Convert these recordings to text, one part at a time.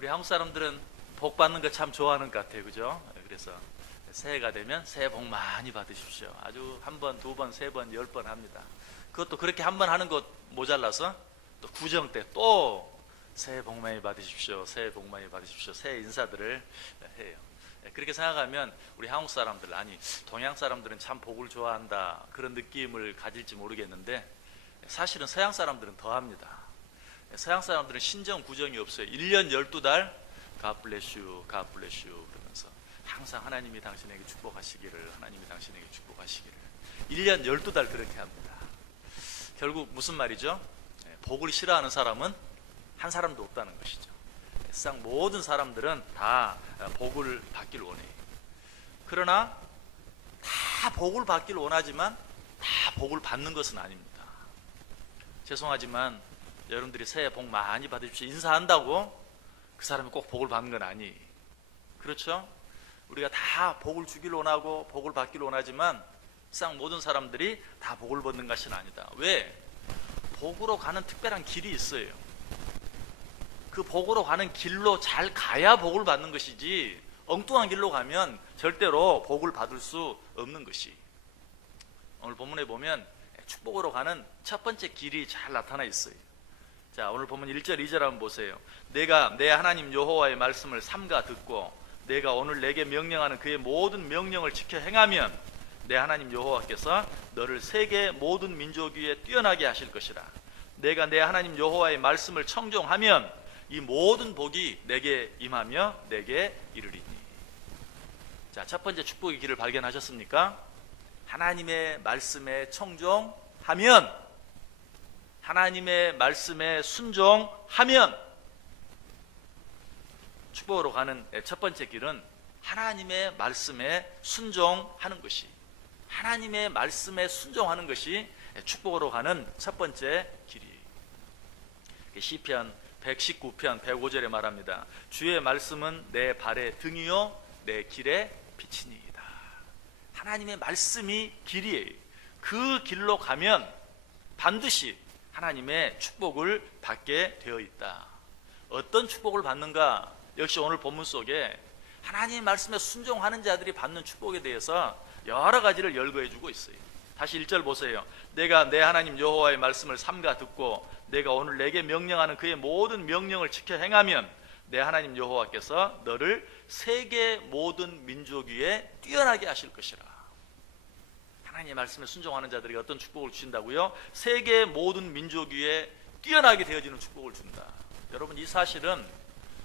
우리 한국 사람들은 복 받는 거 참 좋아하는 것 같아요, 그죠? 그래서 새해가 되면 새해 복 많이 받으십시오. 아주 한 번, 두 번, 세 번, 10번 합니다. 그것도 그렇게 한 번 하는 것 모자라서 또 구정 때 또 새해 복 많이 받으십시오, 새해 복 많이 받으십시오, 새해 인사들을 해요. 그렇게 생각하면 우리 한국 사람들, 아니 동양 사람들은 참 복을 좋아한다, 그런 느낌을 가질지 모르겠는데 사실은 서양 사람들은 더 합니다. 서양 사람들은 신정 구정이 없어요. 1년 12달 God bless you, God bless you 그러면서 항상 하나님이 당신에게 축복하시기를, 하나님이 당신에게 축복하시기를 1년 12달 그렇게 합니다. 결국 무슨 말이죠? 복을 싫어하는 사람은 한 사람도 없다는 것이죠. 세상 모든 사람들은 다 복을 받기를 원해요. 그러나 다 복을 받기를 원하지만 다 복을 받는 것은 아닙니다. 죄송하지만 여러분들이 새해 복 많이 받으십시오 인사한다고 그 사람이 꼭 복을 받는 건 아니에요. 그렇죠? 우리가 다 복을 주기를 원하고 복을 받기를 원하지만 세상 모든 사람들이 다 복을 받는 것은 아니다. 왜? 복으로 가는 특별한 길이 있어요. 그 복으로 가는 길로 잘 가야 복을 받는 것이지 엉뚱한 길로 가면 절대로 복을 받을 수 없는 것이. 오늘 본문에 보면 축복으로 가는 첫 번째 길이 잘 나타나 있어요. 자, 오늘 본문 1절 2절 한번 보세요. 내가 내 하나님 여호와의 말씀을 삼가 듣고 내가 오늘 내게 명령하는 그의 모든 명령을 지켜 행하면 내 하나님 여호와께서 너를 세계 모든 민족 위에 뛰어나게 하실 것이라. 내가 내 하나님 여호와의 말씀을 청종하면 이 모든 복이 내게 임하며 내게 이르리니. 자, 첫 번째 축복의 길을 발견하셨습니까? 하나님의 말씀에 청종하면, 하나님의 말씀에 순종하면. 축복으로 가는 첫 번째 길은 하나님의 말씀에 순종하는 것이, 하나님의 말씀에 순종하는 것이 축복으로 가는 첫 번째 길이에요. 시편 119편 105절에 말합니다. 주의 말씀은 내 발의 등이요 내 길의 빛이니이다. 하나님의 말씀이 길이에요. 그 길로 가면 반드시 하나님의 축복을 받게 되어 있다. 어떤 축복을 받는가? 역시 오늘 본문 속에 하나님의 말씀에 순종하는 자들이 받는 축복에 대해서 여러 가지를 열거해 주고 있어요. 다시 1절 보세요. 내가 내 하나님 여호와의 말씀을 삼가 듣고 내가 오늘 내게 명령하는 그의 모든 명령을 지켜 행하면 내 하나님 여호와께서 너를 세계 모든 민족 위에 뛰어나게 하실 것이라. 하나님의 말씀에 순종하는 자들에게 어떤 축복을 주신다고요? 세계 모든 민족 위에 뛰어나게 되어지는 축복을 준다. 여러분, 이 사실은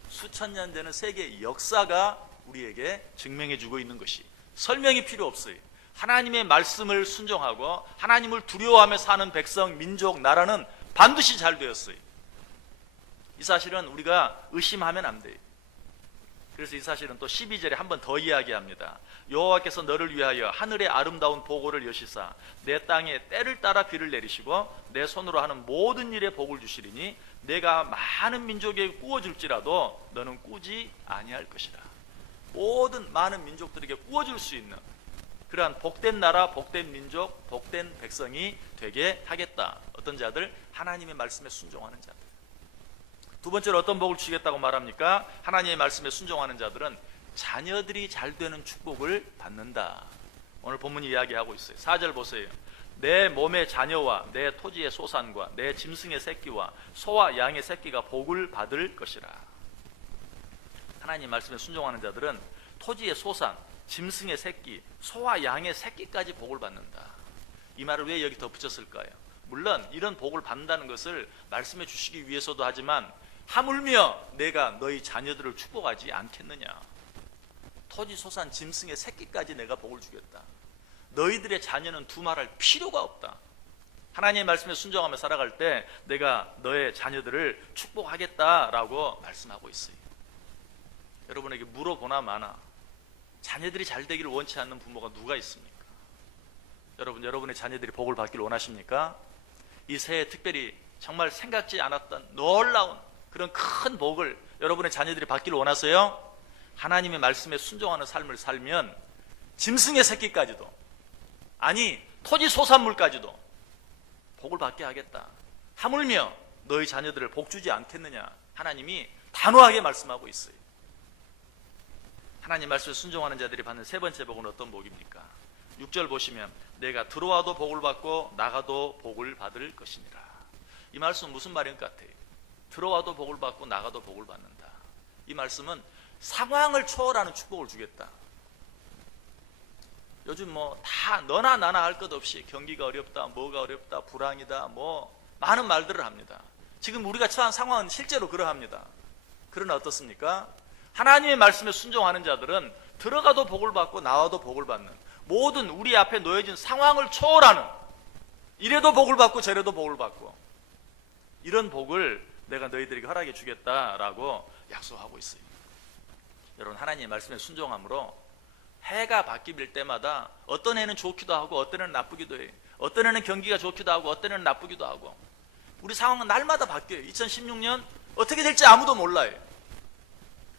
수천 년 되는 세계 역사가 우리에게 증명해 주고 있는 것이, 설명이 필요 없어요. 하나님의 말씀을 순종하고 하나님을 두려워하며 사는 백성, 민족, 나라는 반드시 잘 되었어요. 이 사실은 우리가 의심하면 안 돼요. 그래서 이 사실은 또 12절에 한 번 더 이야기합니다. 여호와께서 너를 위하여 하늘의 아름다운 보고를 여시사 내 땅에 때를 따라 비를 내리시고 내 손으로 하는 모든 일에 복을 주시리니 내가 많은 민족에게 꾸어줄지라도 너는 꾸지 아니할 것이라. 모든 많은 민족들에게 꾸어줄 수 있는 그러한 복된 나라, 복된 민족, 복된 백성이 되게 하겠다. 어떤 자들? 하나님의 말씀에 순종하는 자들. 두 번째로 어떤 복을 주시겠다고 말합니까? 하나님의 말씀에 순종하는 자들은 자녀들이 잘 되는 축복을 받는다. 오늘 본문이 이야기하고 있어요. 4절 보세요. 내 몸의 자녀와 내 토지의 소산과 내 짐승의 새끼와 소와 양의 새끼가 복을 받을 것이라. 하나님 말씀에 순종하는 자들은 토지의 소산, 짐승의 새끼, 소와 양의 새끼까지 복을 받는다. 이 말을 왜 여기 덧붙였을까요? 물론 이런 복을 받는다는 것을 말씀해 주시기 위해서도 하지만 하물며 내가 너희 자녀들을 축복하지 않겠느냐. 토지, 소산, 짐승의 새끼까지 내가 복을 주겠다. 너희들의 자녀는 두말할 필요가 없다. 하나님의 말씀에 순종하며 살아갈 때 내가 너의 자녀들을 축복하겠다라고 말씀하고 있어요. 여러분에게 물어보나 마나 자녀들이 잘 되기를 원치 않는 부모가 누가 있습니까? 여러분의 자녀들이 복을 받기를 원하십니까? 이 새해 특별히 정말 생각지 않았던 놀라운 그런 큰 복을 여러분의 자녀들이 받기를 원하세요? 하나님의 말씀에 순종하는 삶을 살면 짐승의 새끼까지도, 아니 토지 소산물까지도 복을 받게 하겠다. 하물며 너희 자녀들을 복 주지 않겠느냐. 하나님이 단호하게 말씀하고 있어요. 하나님 말씀에 순종하는 자들이 받는 세 번째 복은 어떤 복입니까? 6절 보시면 내가 들어와도 복을 받고 나가도 복을 받을 것이니라. 이 말씀은 무슨 말인 것 같아요? 들어와도 복을 받고 나가도 복을 받는다. 이 말씀은 상황을 초월하는 축복을 주겠다. 요즘 뭐 다 너나 나나 할 것 없이 경기가 어렵다, 뭐가 어렵다, 불황이다, 뭐 많은 말들을 합니다. 지금 우리가 처한 상황은 실제로 그러합니다. 그러나 어떻습니까? 하나님의 말씀에 순종하는 자들은 들어가도 복을 받고 나와도 복을 받는, 모든 우리 앞에 놓여진 상황을 초월하는, 이래도 복을 받고 저래도 복을 받고, 이런 복을 내가 너희들에게 허락해 주겠다라고 약속하고 있어요. 여러분, 하나님의 말씀에 순종함으로 해가 바뀔 때마다 어떤 해는 좋기도 하고 어떤 해는 나쁘기도 해요. 어떤 해는 경기가 좋기도 하고 어떤 해는 나쁘기도 하고, 우리 상황은 날마다 바뀌어요. 2016년 어떻게 될지 아무도 몰라요.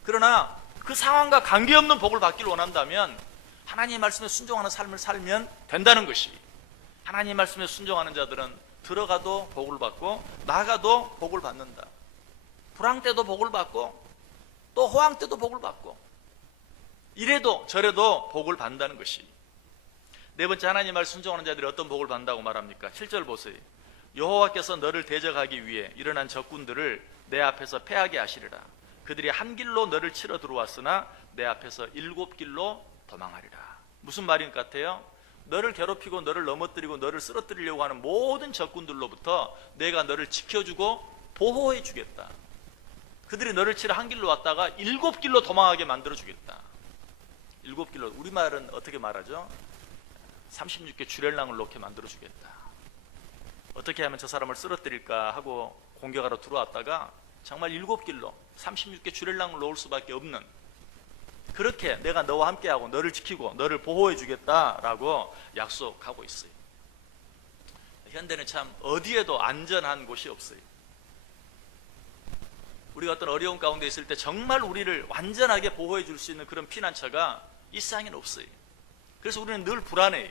그러나 그 상황과 관계없는 복을 받기를 원한다면 하나님의 말씀에 순종하는 삶을 살면 된다는 것이, 하나님의 말씀에 순종하는 자들은 들어가도 복을 받고 나가도 복을 받는다. 불황 때도 복을 받고 또 호황 때도 복을 받고, 이래도 저래도 복을 받는다는 것이. 네 번째, 하나님 말씀 순종하는 자들이 어떤 복을 받는다고 말합니까? 7절 보세요. 여호와께서 너를 대적하기 위해 일어난 적군들을 내 앞에서 패하게 하시리라. 그들이 한 길로 너를 치러 들어왔으나 내 앞에서 7길로 도망하리라. 무슨 말인 것 같아요? 너를 괴롭히고 너를 넘어뜨리고 너를 쓰러뜨리려고 하는 모든 적군들로부터 내가 너를 지켜주고 보호해 주겠다. 그들이 너를 치러 한 길로 왔다가 7길로 도망하게 만들어 주겠다. 7길로, 우리말은 어떻게 말하죠? 36개 주렐랑을 놓게 만들어 주겠다. 어떻게 하면 저 사람을 쓰러뜨릴까 하고 공격하러 들어왔다가 정말 7길로 36개 주렐랑을 놓을 수밖에 없는, 그렇게 내가 너와 함께하고 너를 지키고 너를 보호해 주겠다라고 약속하고 있어요. 현대는 참 어디에도 안전한 곳이 없어요. 우리가 어떤 어려운 가운데 있을 때 정말 우리를 완전하게 보호해 줄 수 있는 그런 피난처가 이 세상에는 없어요. 그래서 우리는 늘 불안해요.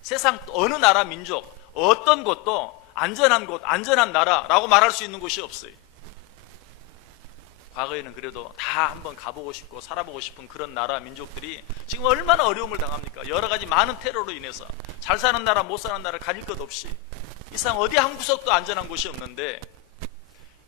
세상 어느 나라 민족 어떤 곳도 안전한 곳, 안전한 나라라고 말할 수 있는 곳이 없어요. 과거에는 그래도 다 한번 가보고 싶고 살아보고 싶은 그런 나라 민족들이 지금 얼마나 어려움을 당합니까? 여러 가지 많은 테러로 인해서 잘 사는 나라 못 사는 나라 가릴 것 없이 이 세상 어디 한 구석도 안전한 곳이 없는데,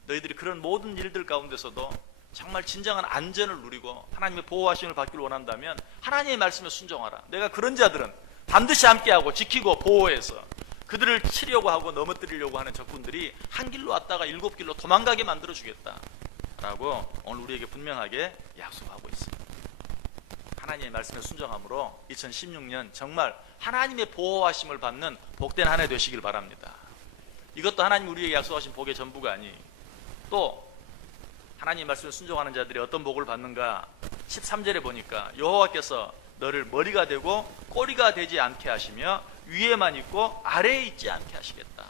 너희들이 그런 모든 일들 가운데서도 정말 진정한 안전을 누리고 하나님의 보호하심을 받기를 원한다면 하나님의 말씀에 순종하라. 내가 그런 자들은 반드시 함께하고 지키고 보호해서 그들을 치려고 하고 넘어뜨리려고 하는 적군들이 한 길로 왔다가 7길로 도망가게 만들어 주겠다 라고 오늘 우리에게 분명하게 약속하고 있습니다. 하나님의 말씀에 순종함으로 2016년 정말 하나님의 보호하심을 받는 복된 한 해 되시길 바랍니다. 이것도 하나님 우리에게 약속하신 복의 전부가 아니에요. 또 하나님 말씀에 순종하는 자들이 어떤 복을 받는가? 13절에 보니까 여호와께서 너를 머리가 되고 꼬리가 되지 않게 하시며 위에만 있고 아래에 있지 않게 하시겠다.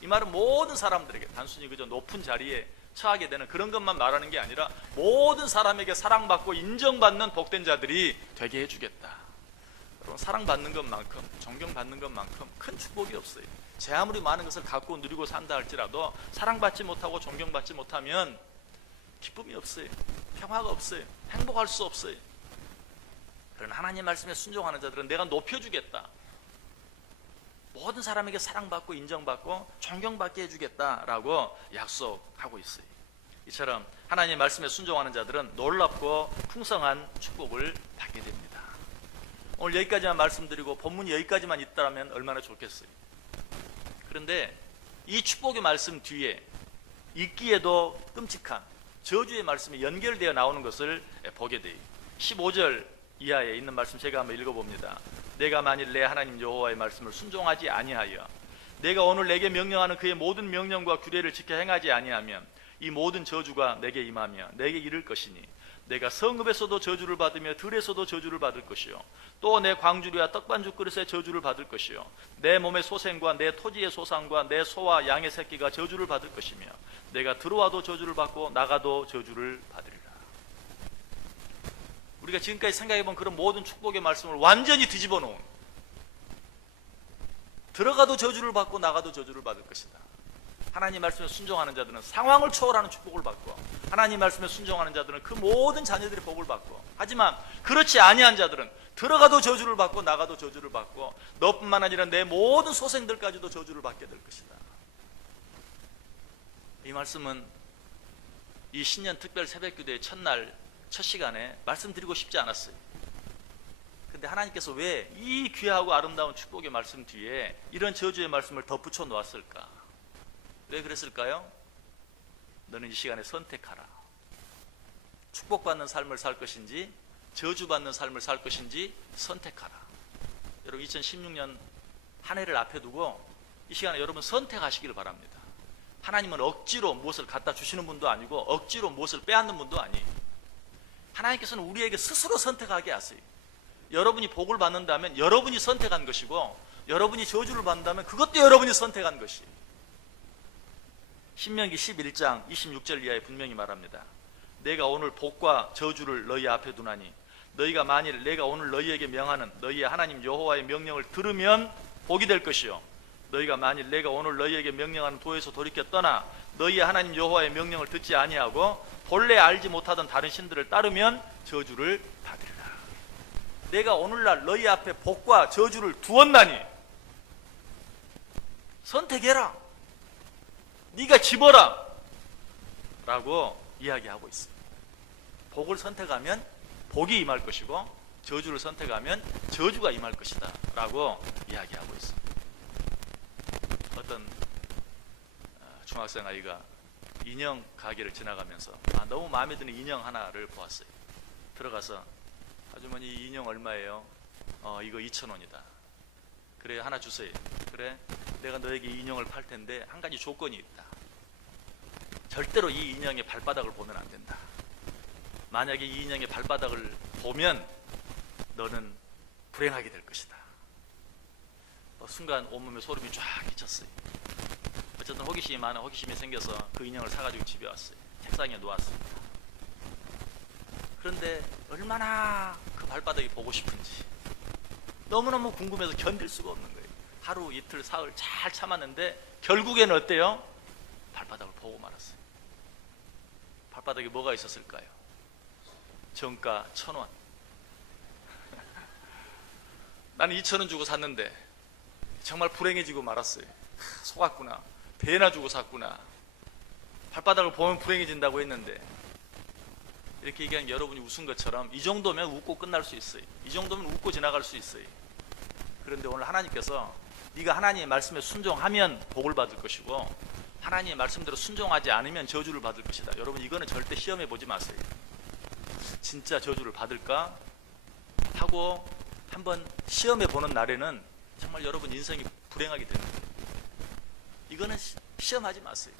이 말은 모든 사람들에게 단순히 그저 높은 자리에 처하게 되는 그런 것만 말하는 게 아니라 모든 사람에게 사랑받고 인정받는 복된 자들이 되게 해주겠다. 여러분, 사랑받는 것만큼 존경받는 것만큼 큰 축복이 없어요. 제 아무리 많은 것을 갖고 누리고 산다 할지라도 사랑받지 못하고 존경받지 못하면 기쁨이 없어요. 평화가 없어요. 행복할 수 없어요. 그러나 하나님 말씀에 순종하는 자들은 내가 높여주겠다. 모든 사람에게 사랑받고 인정받고 존경받게 해주겠다라고 약속하고 있어요. 이처럼 하나님 말씀에 순종하는 자들은 놀랍고 풍성한 축복을 받게 됩니다. 오늘 여기까지만 말씀드리고 본문이 여기까지만 있다면 얼마나 좋겠어요. 그런데 이 축복의 말씀 뒤에 읽기에도 끔찍한 저주의 말씀이 연결되어 나오는 것을 보게 돼요. 15절 이하에 있는 말씀 제가 한번 읽어봅니다. 내가 만일 내 하나님 여호와의 말씀을 순종하지 아니하여 내가 오늘 내게 명령하는 그의 모든 명령과 규례를 지켜 행하지 아니하면 이 모든 저주가 내게 임하며 내게 이를 것이니 내가 성읍에서도 저주를 받으며 들에서도 저주를 받을 것이요 또 내 광주리와 떡반죽 그릇에 저주를 받을 것이요 내 몸의 소생과 내 토지의 소산과 내 소와 양의 새끼가 저주를 받을 것이며 내가 들어와도 저주를 받고 나가도 저주를 받으리라. 우리가 지금까지 생각해본 그런 모든 축복의 말씀을 완전히 뒤집어 놓은, 들어가도 저주를 받고 나가도 저주를 받을 것이다. 하나님 말씀에 순종하는 자들은 상황을 초월하는 축복을 받고, 하나님 말씀에 순종하는 자들은 그 모든 자녀들의 복을 받고, 하지만 그렇지 아니한 자들은 들어가도 저주를 받고 나가도 저주를 받고 너뿐만 아니라 내 모든 소생들까지도 저주를 받게 될 것이다. 이 말씀은 이 신년 특별 새벽기도의 첫날 첫 시간에 말씀드리고 싶지 않았어요. 근데 하나님께서 왜 이 귀하고 아름다운 축복의 말씀 뒤에 이런 저주의 말씀을 덧붙여 놓았을까? 왜 그랬을까요? 너는 이 시간에 선택하라. 축복받는 삶을 살 것인지 저주받는 삶을 살 것인지 선택하라. 여러분 2016년 한 해를 앞에 두고 이 시간에 여러분 선택하시기를 바랍니다. 하나님은 억지로 무엇을 갖다 주시는 분도 아니고 억지로 무엇을 빼앗는 분도 아니에요. 하나님께서는 우리에게 스스로 선택하게 하세요. 여러분이 복을 받는다면 여러분이 선택한 것이고, 여러분이 저주를 받는다면 그것도 여러분이 선택한 것이에요. 신명기 11장 26절 이하에 분명히 말합니다. 내가 오늘 복과 저주를 너희 앞에 두나니 너희가 만일 내가 오늘 너희에게 명하는 너희의 하나님 여호와의 명령을 들으면 복이 될 것이요, 너희가 만일 내가 오늘 너희에게 명령하는 도에서 돌이켜 떠나 너희의 하나님 여호와의 명령을 듣지 아니하고 본래 알지 못하던 다른 신들을 따르면 저주를 받으리라. 내가 오늘날 너희 앞에 복과 저주를 두었나니 선택해라, 네가 집어라 라고 이야기하고 있습니다. 복을 선택하면 복이 임할 것이고 저주를 선택하면 저주가 임할 것이다 라고 이야기하고 있습니다. 어떤 중학생 아이가 인형 가게를 지나가면서 너무 마음에 드는 인형 하나를 보았어요. 들어가서 아주머니 이 인형 얼마예요? 이거 2,000원이다. 그래 하나 주세요. 그래 내가 너에게 이 인형을 팔 텐데 한 가지 조건이 있다. 절대로 이 인형의 발바닥을 보면 안 된다. 만약에 이 인형의 발바닥을 보면 너는 불행하게 될 것이다. 순간 온몸에 소름이 쫙 끼쳤어요. 어쨌든 호기심이 생겨서 그 인형을 사가지고 집에 왔어요. 책상에 놓았습니다. 그런데 얼마나 그 발바닥이 보고 싶은지 너무너무 궁금해서 견딜 수가 없는 거예요. 하루 이틀 사흘 잘 참았는데 결국에는 어때요? 발바닥을 보고 말았어요. 발바닥에 뭐가 있었을까요? 정가 1,000원. 나는 2,000원 주고 샀는데 정말 불행해지고 말았어요. 속았구나. 배나 주고 샀구나. 발바닥을 보면 불행해진다고 했는데, 이렇게 얘기하는 여러분이 웃은 것처럼 이 정도면 웃고 끝날 수 있어요. 이 정도면 웃고 지나갈 수 있어요. 그런데 오늘 하나님께서 네가 하나님의 말씀에 순종하면 복을 받을 것이고 하나님의 말씀대로 순종하지 않으면 저주를 받을 것이다. 여러분 이거는 절대 시험해 보지 마세요. 진짜 저주를 받을까 하고 한번 시험해 보는 날에는 정말 여러분 인생이 불행하게 되는 거예요. 이거는 시험하지 마세요.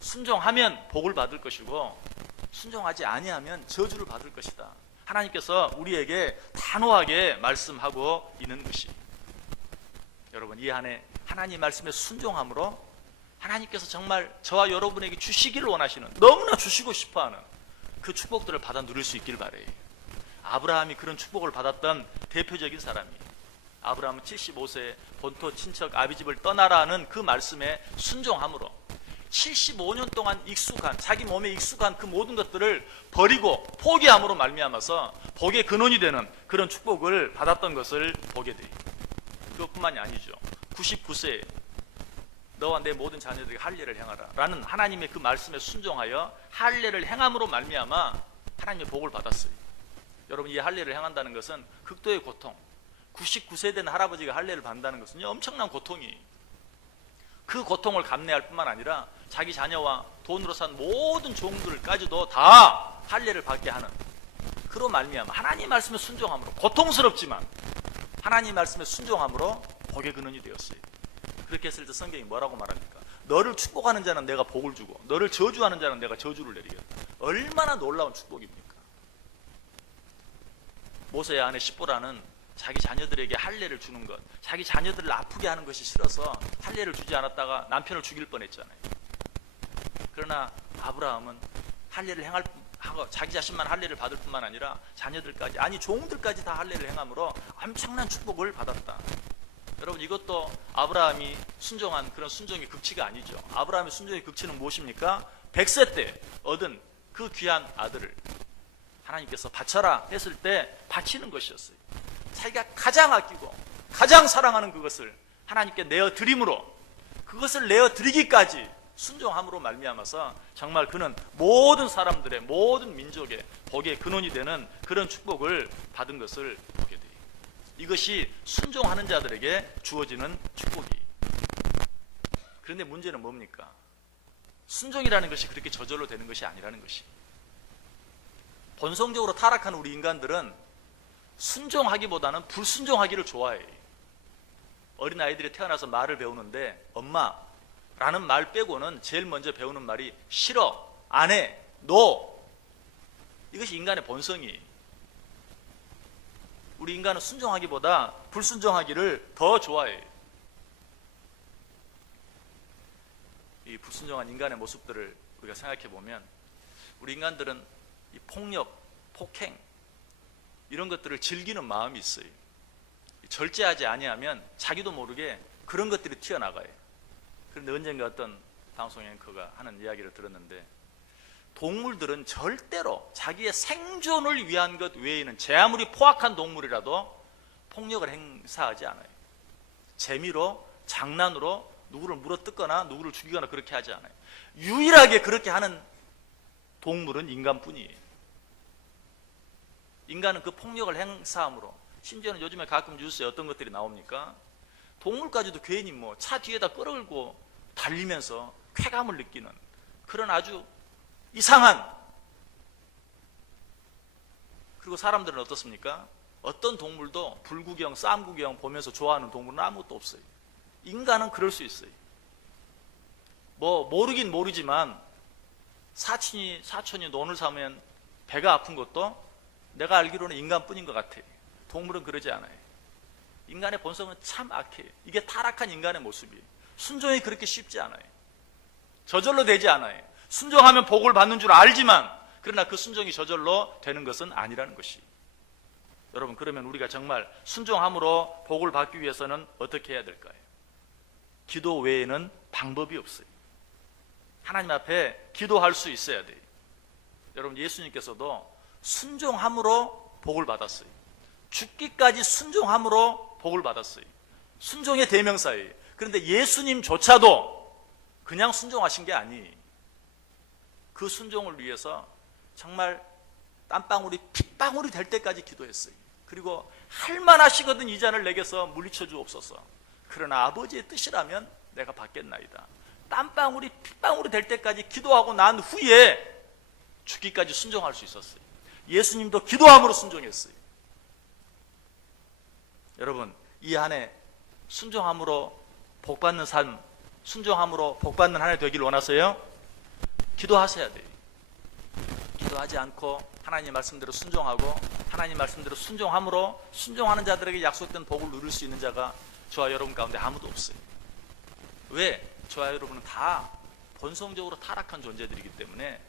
순종하면 복을 받을 것이고 순종하지 아니하면 저주를 받을 것이다. 하나님께서 우리에게 단호하게 말씀하고 있는 것이, 여러분 이 안에 하나님 말씀에 순종함으로 하나님께서 정말 저와 여러분에게 주시기를 원하시는, 너무나 주시고 싶어하는 그 축복들을 받아 누릴 수 있길 바래요. 아브라함이 그런 축복을 받았던 대표적인 사람이에요. 아브라함은 75세에 본토 친척 아비집을 떠나라는 그 말씀에 순종함으로 75년 동안 익숙한, 자기 몸에 익숙한 그 모든 것들을 버리고 포기함으로 말미암아서 복의 근원이 되는 그런 축복을 받았던 것을 보게 돼요. 그것뿐만이 아니죠. 99세에 너와 내 모든 자녀들에게 할례를 행하라 라는 하나님의 그 말씀에 순종하여 할례를 행함으로 말미암아 하나님의 복을 받았어요. 여러분 이 할례를 행한다는 것은 극도의 고통, 99세 된 할아버지가 할례를 받는다는 것은 엄청난 고통이에요. 그 고통을 감내할 뿐만 아니라 자기 자녀와 돈으로 산 모든 종들까지도 다 할례를 받게 하는, 그로 말미암아 하나님 말씀에 순종함으로, 고통스럽지만 하나님 말씀에 순종함으로 복의 근원이 되었어요. 그렇게 했을 때 성경이 뭐라고 말합니까? 너를 축복하는 자는 내가 복을 주고 너를 저주하는 자는 내가 저주를 내리겠다. 얼마나 놀라운 축복입니까? 모세의 아내 십보라는 자기 자녀들에게 할례를 주는 것, 자기 자녀들을 아프게 하는 것이 싫어서 할례를 주지 않았다가 남편을 죽일 뻔했잖아요. 그러나 아브라함은 할례를 하고 자기 자신만 할례를 받을 뿐만 아니라 자녀들까지, 아니 종들까지 다 할례를 행함으로 엄청난 축복을 받았다. 여러분, 이것도 아브라함이 순종한 그런 순종의 극치가 아니죠. 아브라함의 순종의 극치는 무엇입니까? 100세 때 얻은 그 귀한 아들을 하나님께서 바쳐라 했을 때 바치는 것이었어요. 자기가 가장 아끼고 가장 사랑하는 그것을 하나님께 내어드림으로, 그것을 내어드리기까지 순종함으로 말미암아서 정말 그는 모든 사람들의, 모든 민족의 복의 근원이 되는 그런 축복을 받은 것을 보게 돼요. 이것이 순종하는 자들에게 주어지는 축복이. 그런데 문제는 뭡니까? 순종이라는 것이 그렇게 저절로 되는 것이 아니라는 것이. 본성적으로 타락한 우리 인간들은 순종하기보다는 불순종하기를 좋아해요. 어린아이들이 태어나서 말을 배우는데 엄마라는 말 빼고는 제일 먼저 배우는 말이 싫어, 안 해, 노. 이것이 인간의 본성이에요. 우리 인간은 순종하기보다 불순종하기를 더 좋아해요. 이 불순종한 인간의 모습들을 우리가 생각해 보면 우리 인간들은 이 폭력, 폭행 이런 것들을 즐기는 마음이 있어요. 절제하지 아니하면 자기도 모르게 그런 것들이 튀어나가요. 그런데 언젠가 어떤 방송 앵커가 하는 이야기를 들었는데, 동물들은 절대로 자기의 생존을 위한 것 외에는 제 아무리 포악한 동물이라도 폭력을 행사하지 않아요. 재미로, 장난으로 누구를 물어뜯거나 누구를 죽이거나 그렇게 하지 않아요. 유일하게 그렇게 하는 동물은 인간뿐이에요. 인간은 그 폭력을 행사함으로, 심지어는 요즘에 가끔 뉴스에 어떤 것들이 나옵니까? 동물까지도 괜히 뭐 차 뒤에다 끌어올고 달리면서 쾌감을 느끼는 그런 아주 이상한. 그리고 사람들은 어떻습니까? 어떤 동물도 불구경, 쌈구경 보면서 좋아하는 동물은 아무것도 없어요. 인간은 그럴 수 있어요. 뭐 모르긴 모르지만 사촌이 논을 사면 배가 아픈 것도 내가 알기로는 인간뿐인 것 같아요. 동물은 그러지 않아요. 인간의 본성은 참 악해요. 이게 타락한 인간의 모습이에요. 순종이 그렇게 쉽지 않아요. 저절로 되지 않아요. 순종하면 복을 받는 줄 알지만, 그러나 그 순종이 저절로 되는 것은 아니라는 것이. 여러분, 그러면 우리가 정말 순종함으로 복을 받기 위해서는 어떻게 해야 될까요? 기도 외에는 방법이 없어요. 하나님 앞에 기도할 수 있어야 돼요. 여러분, 예수님께서도 순종함으로 복을 받았어요. 죽기까지 순종함으로 복을 받았어요. 순종의 대명사예요. 그런데 예수님조차도 그냥 순종하신 게 아니에요. 그 순종을 위해서 정말 땀방울이 핏방울이 될 때까지 기도했어요. 그리고 할만하시거든 이 잔을 내게서 물리쳐 주옵소서. 그러나 아버지의 뜻이라면 내가 받겠나이다. 땀방울이 핏방울이 될 때까지 기도하고 난 후에 죽기까지 순종할 수 있었어요. 예수님도 기도함으로 순종했어요. 여러분, 이 한 해 순종함으로 복받는 삶, 순종함으로 복받는 한 해 되길 원하세요? 기도하셔야 돼요. 기도하지 않고 하나님 말씀대로 순종하고 하나님 말씀대로 순종함으로 순종하는 자들에게 약속된 복을 누릴 수 있는 자가 저와 여러분 가운데 아무도 없어요. 왜? 저와 여러분은 다 본성적으로 타락한 존재들이기 때문에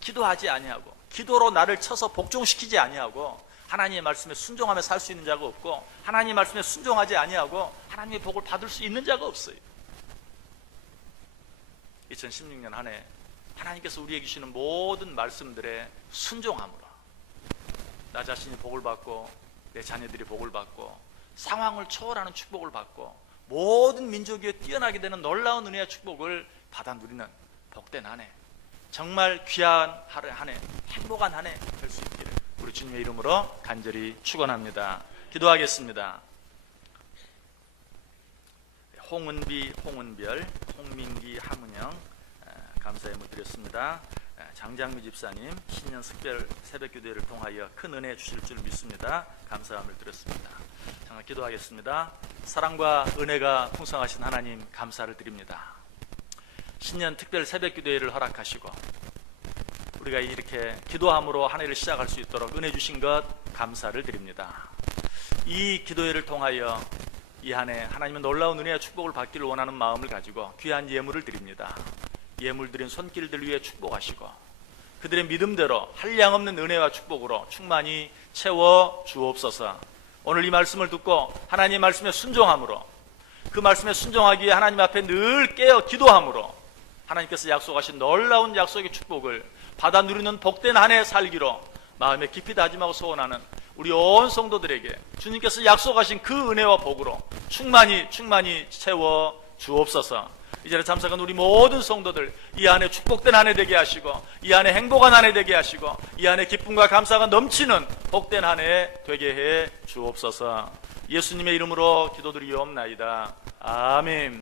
기도하지 아니하고 기도로 나를 쳐서 복종시키지 아니하고 하나님의 말씀에 순종하며 살 수 있는 자가 없고, 하나님의 말씀에 순종하지 아니하고 하나님의 복을 받을 수 있는 자가 없어요. 2016년 한 해 하나님께서 우리에게 주시는 모든 말씀들에 순종함으로 나 자신이 복을 받고 내 자녀들이 복을 받고 상황을 초월하는 축복을 받고 모든 민족 위에 뛰어나게 되는 놀라운 은혜의 축복을 받아 누리는 복된 한 해, 정말 귀한 한 해, 행복한 한 해 될 수 있기를 우리 주님의 이름으로 간절히 축원합니다. 기도하겠습니다. 홍은비, 홍은별, 홍민기, 하문영 감사의 문 드렸습니다. 장장미 집사님 신년 특별 새벽기도회를 통하여 큰 은혜 주실 줄 믿습니다. 감사함을 드렸습니다. 정말 기도하겠습니다. 사랑과 은혜가 풍성하신 하나님 감사를 드립니다. 신년 특별 새벽기도회를 허락하시고 우리가 이렇게 기도함으로 한 해를 시작할 수 있도록 은혜 주신 것 감사를 드립니다. 이 기도회를 통하여 이 한 해 하나님의 놀라운 은혜와 축복을 받기를 원하는 마음을 가지고 귀한 예물을 드립니다. 예물 드린 손길들 위해 축복하시고 그들의 믿음대로 한량없는 은혜와 축복으로 충만히 채워 주옵소서. 오늘 이 말씀을 듣고 하나님의 말씀에 순종함으로 그 말씀에 순종하기 위해 하나님 앞에 늘 깨어 기도함으로 하나님께서 약속하신 놀라운 약속의 축복을 받아 누리는 복된 한 해 살기로 마음에 깊이 다짐하고 소원하는 우리 온 성도들에게 주님께서 약속하신 그 은혜와 복으로 충만히 채워 주옵소서. 이제는 참석한 우리 모든 성도들 이 안에 축복된 한 해 되게 하시고, 이 안에 행복한 한 해 되게 하시고, 이 안에 기쁨과 감사가 넘치는 복된 한 해 되게 해 주옵소서. 예수님의 이름으로 기도드리옵나이다. 아멘.